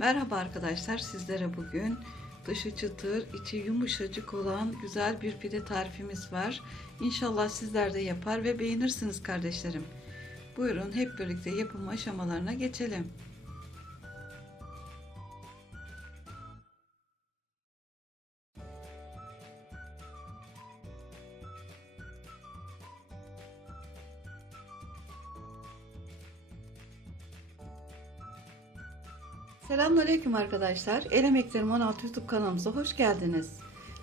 Merhaba arkadaşlar sizlere bugün dışı çıtır içi yumuşacık olan güzel bir pide tarifimiz var. İnşallah sizler de yapar ve beğenirsiniz kardeşlerim. Buyurun hep birlikte yapım aşamalarına geçelim. Selamünaleyküm arkadaşlar. El Emeklerim 16 YouTube kanalımıza hoş geldiniz.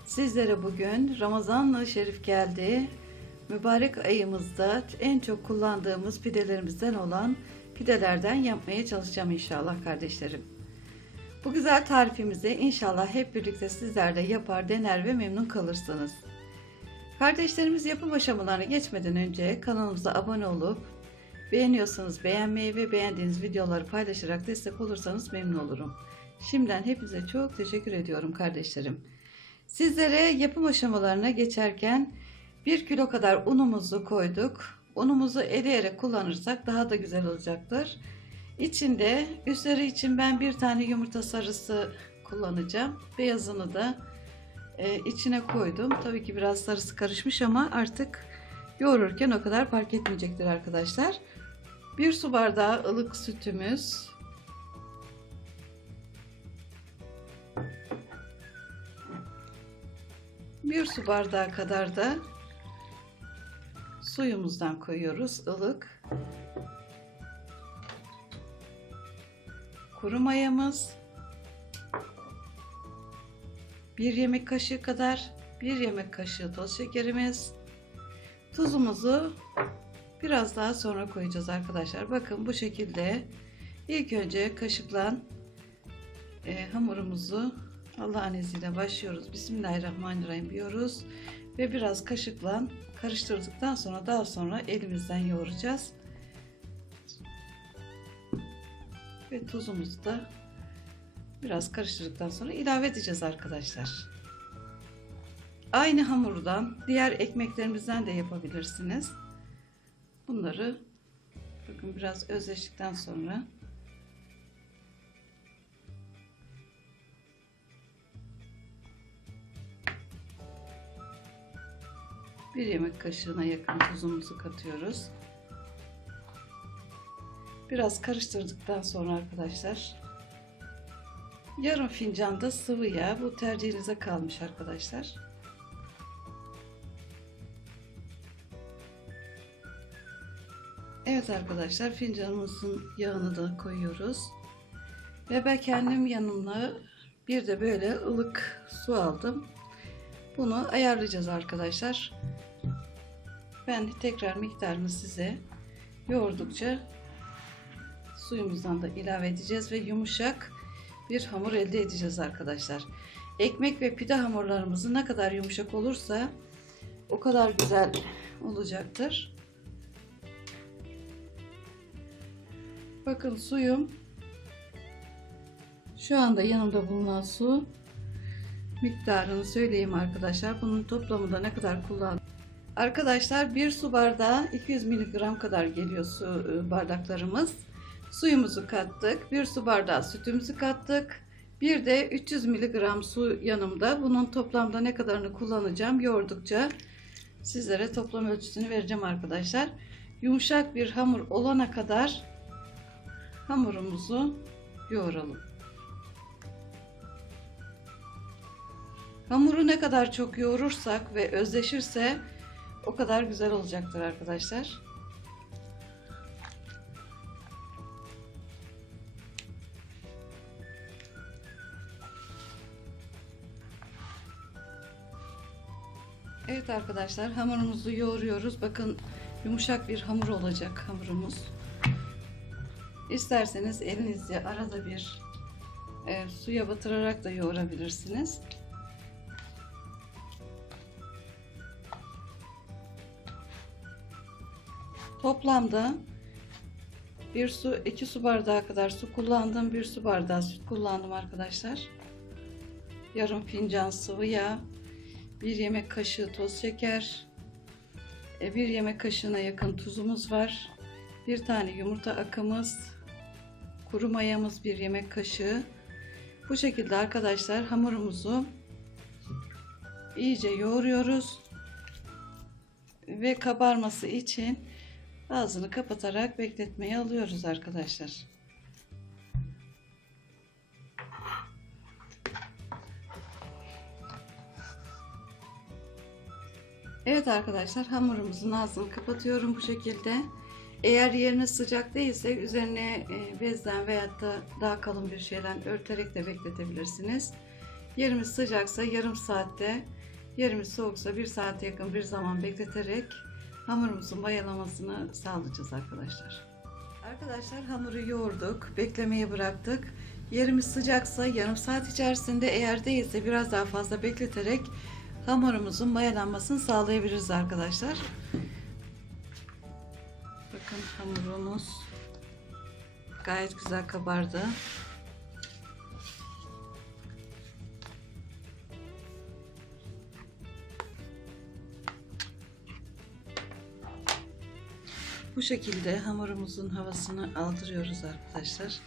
Sizlere bugün Ramazan-ı Şerif geldi. Mübarek ayımızda en çok kullandığımız pidelerimizden olan pidelerden yapmaya çalışacağım inşallah kardeşlerim. Bu güzel tarifimizi inşallah hep birlikte sizler de yapar, dener ve memnun kalırsınız. Kardeşlerimiz yapım aşamalarına geçmeden önce kanalımıza abone olup Beğeniyorsanız beğenmeyi ve beğendiğiniz videoları paylaşarak destek olursanız memnun olurum. Şimdiden hepinize çok teşekkür ediyorum kardeşlerim. Sizlere yapım aşamalarına geçerken 1 kilo kadar unumuzu koyduk. Unumuzu eleyerek kullanırsak daha da güzel olacaktır. İçinde üzeri için ben bir tane yumurta sarısı kullanacağım. Beyazını da e, içine koydum. Tabii ki biraz sarısı karışmış ama artık yoğururken o kadar fark etmeyecektir arkadaşlar. Bir su bardağı ılık sütümüz. Bir su bardağı kadar da suyumuzdan koyuyoruz ılık. Kuru mayamız. Bir yemek kaşığı kadar bir yemek kaşığı toz şekerimiz. Tuzumuzu biraz daha sonra koyacağız arkadaşlar. Bakın bu şekilde ilk önce kaşıkla e, hamurumuzu Allah'ın izniyle başlıyoruz. Bismillahirrahmanirrahim diyoruz. Ve biraz kaşıkla karıştırdıktan sonra daha sonra elimizden yoğuracağız. Ve tuzumuzu da biraz karıştırdıktan sonra ilave edeceğiz arkadaşlar. Aynı hamurdan diğer ekmeklerimizden de yapabilirsiniz. Bunları bakın biraz özleştikten sonra bir yemek kaşığına yakın tuzumuzu katıyoruz. Biraz karıştırdıktan sonra arkadaşlar yarım fincan da sıvı yağ bu tercihinize kalmış arkadaşlar. Evet arkadaşlar fincanımızın yağını da koyuyoruz. Ve ben kendim yanımda bir de böyle ılık su aldım. Bunu ayarlayacağız arkadaşlar. Ben tekrar miktarını size yoğurdukça suyumuzdan da ilave edeceğiz ve yumuşak bir hamur elde edeceğiz arkadaşlar. Ekmek ve pide hamurlarımız ne kadar yumuşak olursa o kadar güzel olacaktır. Bakın suyum şu anda yanımda bulunan su miktarını söyleyeyim arkadaşlar. Bunun toplamında ne kadar kullandım? Arkadaşlar bir su bardağı 200 mg kadar geliyor su e, bardaklarımız. Suyumuzu kattık. Bir su bardağı sütümüzü kattık. Bir de 300 mg su yanımda. Bunun toplamda ne kadarını kullanacağım yoğurdukça sizlere toplam ölçüsünü vereceğim arkadaşlar. Yumuşak bir hamur olana kadar hamurumuzu yoğuralım. Hamuru ne kadar çok yoğurursak ve özleşirse o kadar güzel olacaktır arkadaşlar. Evet arkadaşlar hamurumuzu yoğuruyoruz. Bakın yumuşak bir hamur olacak hamurumuz. İsterseniz elinizle arada bir e, suya batırarak da yoğurabilirsiniz. Toplamda bir su, iki su bardağı kadar su kullandım. Bir su bardağı süt kullandım arkadaşlar. Yarım fincan sıvı yağ, bir yemek kaşığı toz şeker, e, bir yemek kaşığına yakın tuzumuz var. Bir tane yumurta akımız, kuru mayamız bir yemek kaşığı, Bu şekilde arkadaşlar hamurumuzu iyice yoğuruyoruz. Ve kabarması için ağzını kapatarak bekletmeye alıyoruz arkadaşlar. Evet arkadaşlar hamurumuzun ağzını kapatıyorum bu şekilde. Eğer yerine sıcak değilse üzerine e, bezden veyahut da daha kalın bir şeyden örterek de bekletebilirsiniz. Yerimiz sıcaksa yarım saatte, yerimiz soğuksa bir saate yakın bir zaman bekleterek hamurumuzun mayalamasını sağlayacağız arkadaşlar. Arkadaşlar hamuru yoğurduk, beklemeye bıraktık. Yerimiz sıcaksa yarım saat içerisinde eğer değilse biraz daha fazla bekleterek hamurumuzun mayalanmasını sağlayabiliriz arkadaşlar. Hamurumuz gayet güzel kabardı. Bu şekilde hamurumuzun havasını aldırıyoruz arkadaşlar.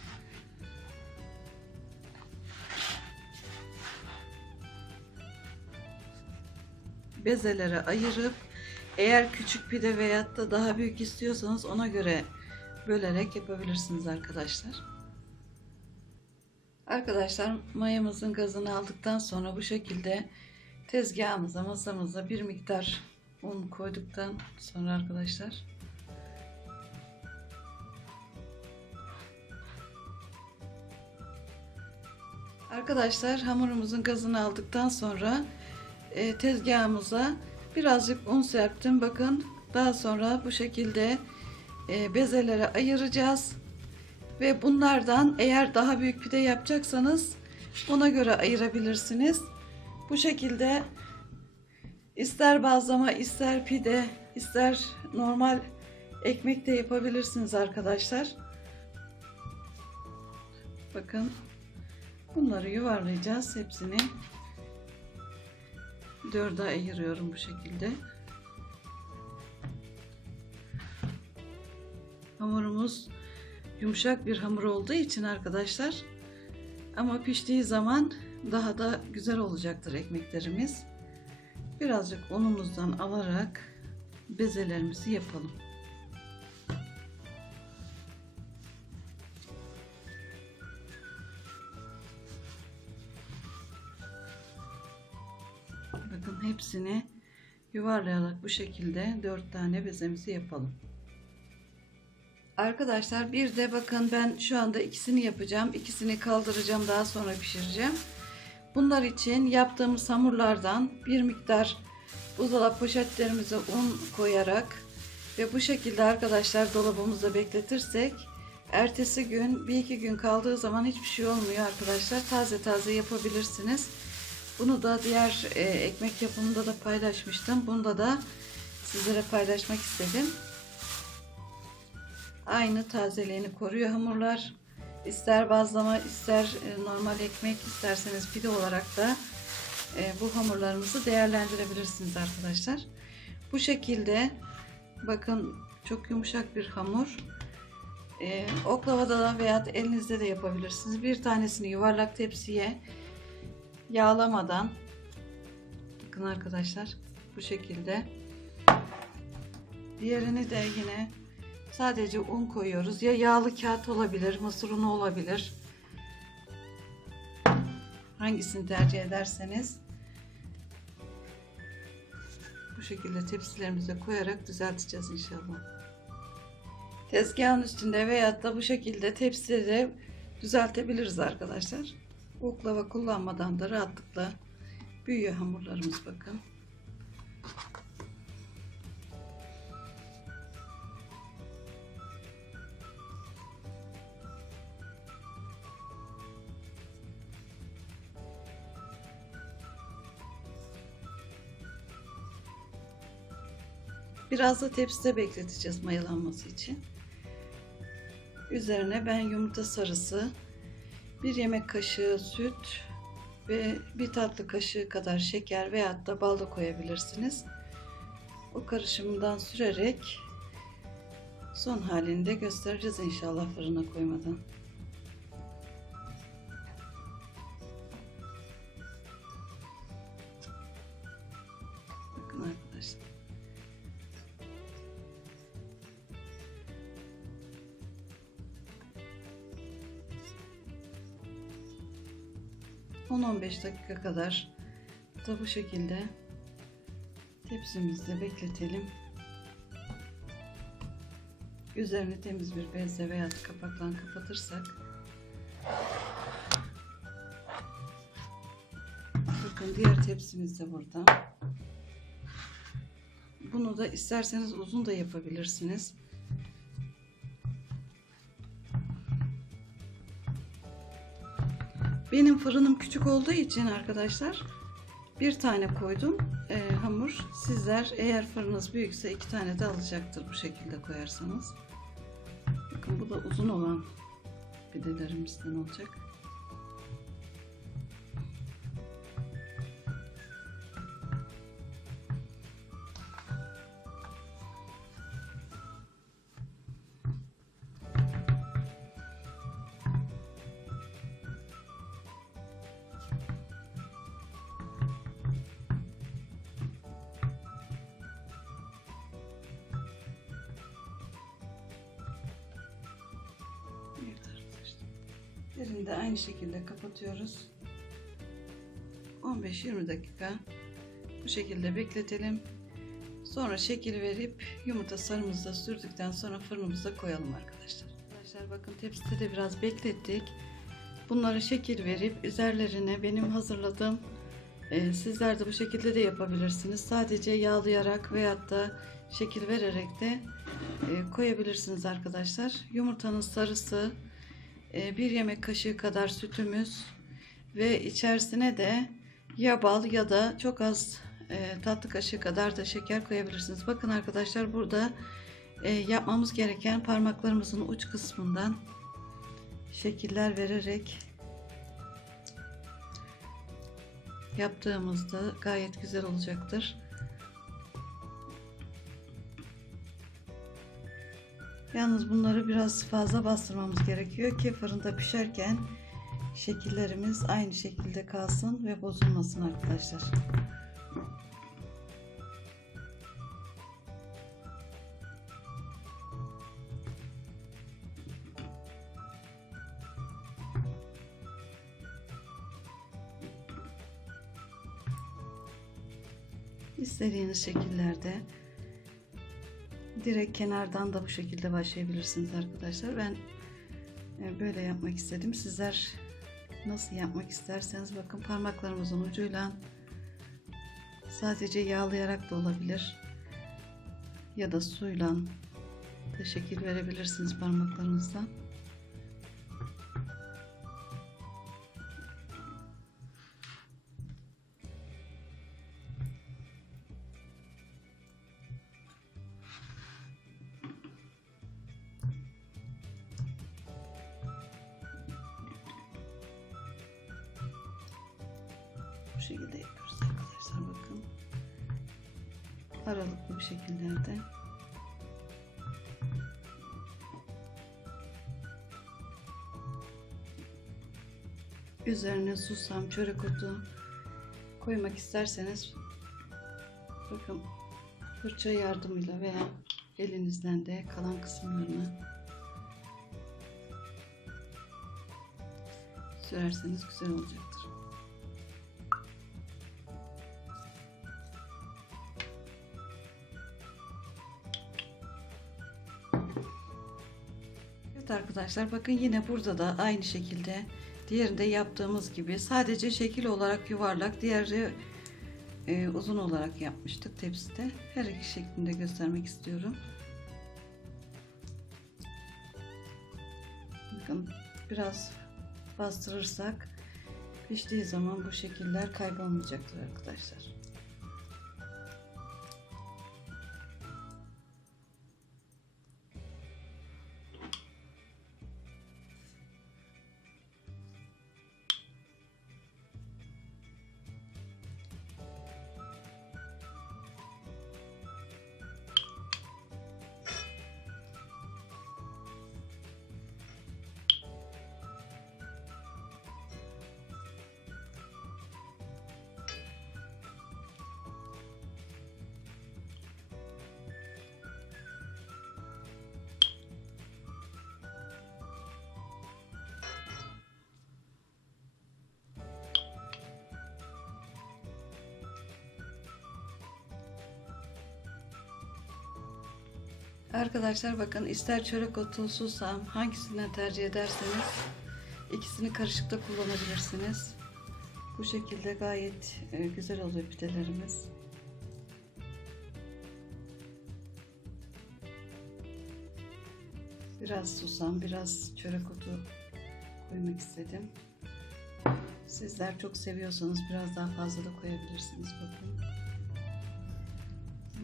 Bezelere ayırıp eğer küçük pide veyahut da daha büyük istiyorsanız ona göre bölerek yapabilirsiniz arkadaşlar. Arkadaşlar mayamızın gazını aldıktan sonra bu şekilde tezgahımıza masamıza bir miktar un koyduktan sonra arkadaşlar Arkadaşlar hamurumuzun gazını aldıktan sonra e, tezgahımıza birazcık un serptim. Bakın daha sonra bu şekilde e, bezelere ayıracağız. Ve bunlardan eğer daha büyük pide yapacaksanız ona göre ayırabilirsiniz. Bu şekilde ister bazlama, ister pide, ister normal ekmek de yapabilirsiniz arkadaşlar. Bakın bunları yuvarlayacağız hepsini. Dörde ayırıyorum bu şekilde. Hamurumuz yumuşak bir hamur olduğu için arkadaşlar ama piştiği zaman daha da güzel olacaktır ekmeklerimiz. Birazcık unumuzdan alarak bezelerimizi yapalım. Bakın hepsini yuvarlayarak bu şekilde dört tane bezemizi yapalım. Arkadaşlar bir de bakın ben şu anda ikisini yapacağım. İkisini kaldıracağım daha sonra pişireceğim. Bunlar için yaptığımız hamurlardan bir miktar buzdolabı poşetlerimize un koyarak ve bu şekilde arkadaşlar dolabımızda bekletirsek ertesi gün bir iki gün kaldığı zaman hiçbir şey olmuyor arkadaşlar. Taze taze yapabilirsiniz. Bunu da diğer e, ekmek yapımında da paylaşmıştım. Bunda da sizlere paylaşmak istedim. Aynı tazeliğini koruyor hamurlar. İster bazlama, ister e, normal ekmek, isterseniz pide olarak da e, bu hamurlarımızı değerlendirebilirsiniz arkadaşlar. Bu şekilde bakın çok yumuşak bir hamur. E, oklavada da veya elinizde de yapabilirsiniz. Bir tanesini yuvarlak tepsiye yağlamadan bakın arkadaşlar bu şekilde. Diğerini de yine sadece un koyuyoruz. Ya yağlı kağıt olabilir mısır unu olabilir. Hangisini tercih ederseniz. Bu şekilde tepsilerimize koyarak düzelteceğiz inşallah. Tezgahın üstünde veyahut da bu şekilde tepside düzeltebiliriz arkadaşlar oklava kullanmadan da rahatlıkla büyüyor hamurlarımız bakın. Biraz da tepside bekleteceğiz mayalanması için. Üzerine ben yumurta sarısı, bir yemek kaşığı süt ve bir tatlı kaşığı kadar şeker veya da bal da koyabilirsiniz. O karışımdan sürerek son halinde göstereceğiz inşallah fırına koymadan. ...10-15 dakika kadar da bu şekilde tepsimizde bekletelim. Üzerini temiz bir bezle veya kapakla kapatırsak Bakın diğer tepsimiz de burada. Bunu da isterseniz uzun da yapabilirsiniz. Benim fırınım küçük olduğu için arkadaşlar bir tane koydum e, hamur. Sizler eğer fırınız büyükse iki tane de alacaktır bu şekilde koyarsanız. Bakın bu da uzun olan pidelerimizden olacak. Diğerini de aynı şekilde kapatıyoruz. 15-20 dakika bu şekilde bekletelim. Sonra şekil verip yumurta sarımızı da sürdükten sonra fırınımıza koyalım arkadaşlar. Arkadaşlar bakın tepside de biraz beklettik. Bunları şekil verip üzerlerine benim hazırladığım e, sizler de bu şekilde de yapabilirsiniz. Sadece yağlayarak veyahut da şekil vererek de e, koyabilirsiniz arkadaşlar. Yumurtanın sarısı, bir yemek kaşığı kadar sütümüz ve içerisine de ya bal ya da çok az e, tatlı kaşığı kadar da şeker koyabilirsiniz. Bakın arkadaşlar burada e, yapmamız gereken parmaklarımızın uç kısmından şekiller vererek yaptığımızda gayet güzel olacaktır. Yalnız bunları biraz fazla bastırmamız gerekiyor ki fırında pişerken şekillerimiz aynı şekilde kalsın ve bozulmasın arkadaşlar. İstediğiniz şekillerde direkt kenardan da bu şekilde başlayabilirsiniz arkadaşlar. Ben e, böyle yapmak istedim. Sizler nasıl yapmak isterseniz bakın parmaklarımızın ucuyla sadece yağlayarak da olabilir. Ya da suyla da şekil verebilirsiniz parmaklarınızdan. Aralıklı bir şekillerde. Üzerine susam, çörek otu koymak isterseniz bakın fırça yardımıyla veya elinizden de kalan kısımlarını sürerseniz güzel olacaktır. Arkadaşlar bakın yine burada da aynı şekilde diğerinde yaptığımız gibi sadece şekil olarak yuvarlak diğeri e, uzun olarak yapmıştık tepside. Her iki şeklinde göstermek istiyorum. Bakın biraz bastırırsak piştiği zaman bu şekiller kaybolmayacaktır arkadaşlar. Arkadaşlar bakın ister çörek otu, susam hangisinden tercih ederseniz ikisini karışıkta kullanabilirsiniz. Bu şekilde gayet e, güzel oluyor pidelerimiz. Biraz susam, biraz çörek otu koymak istedim. Sizler çok seviyorsanız biraz daha fazla da koyabilirsiniz bakın.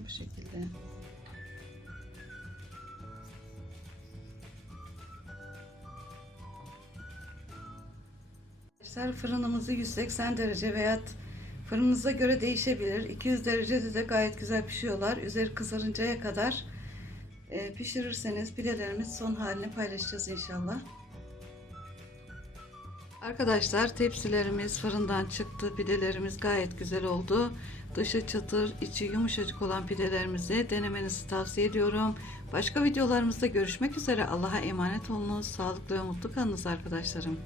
Bu şekilde. Arkadaşlar fırınımızı 180 derece veya fırınınıza göre değişebilir. 200 derecede de gayet güzel pişiyorlar. Üzeri kızarıncaya kadar e, pişirirseniz pidelerimiz son halini paylaşacağız inşallah. Arkadaşlar tepsilerimiz fırından çıktı. Pidelerimiz gayet güzel oldu. Dışı çıtır, içi yumuşacık olan pidelerimizi denemenizi tavsiye ediyorum. Başka videolarımızda görüşmek üzere. Allah'a emanet olunuz. Sağlıklı ve mutlu kalınız arkadaşlarım.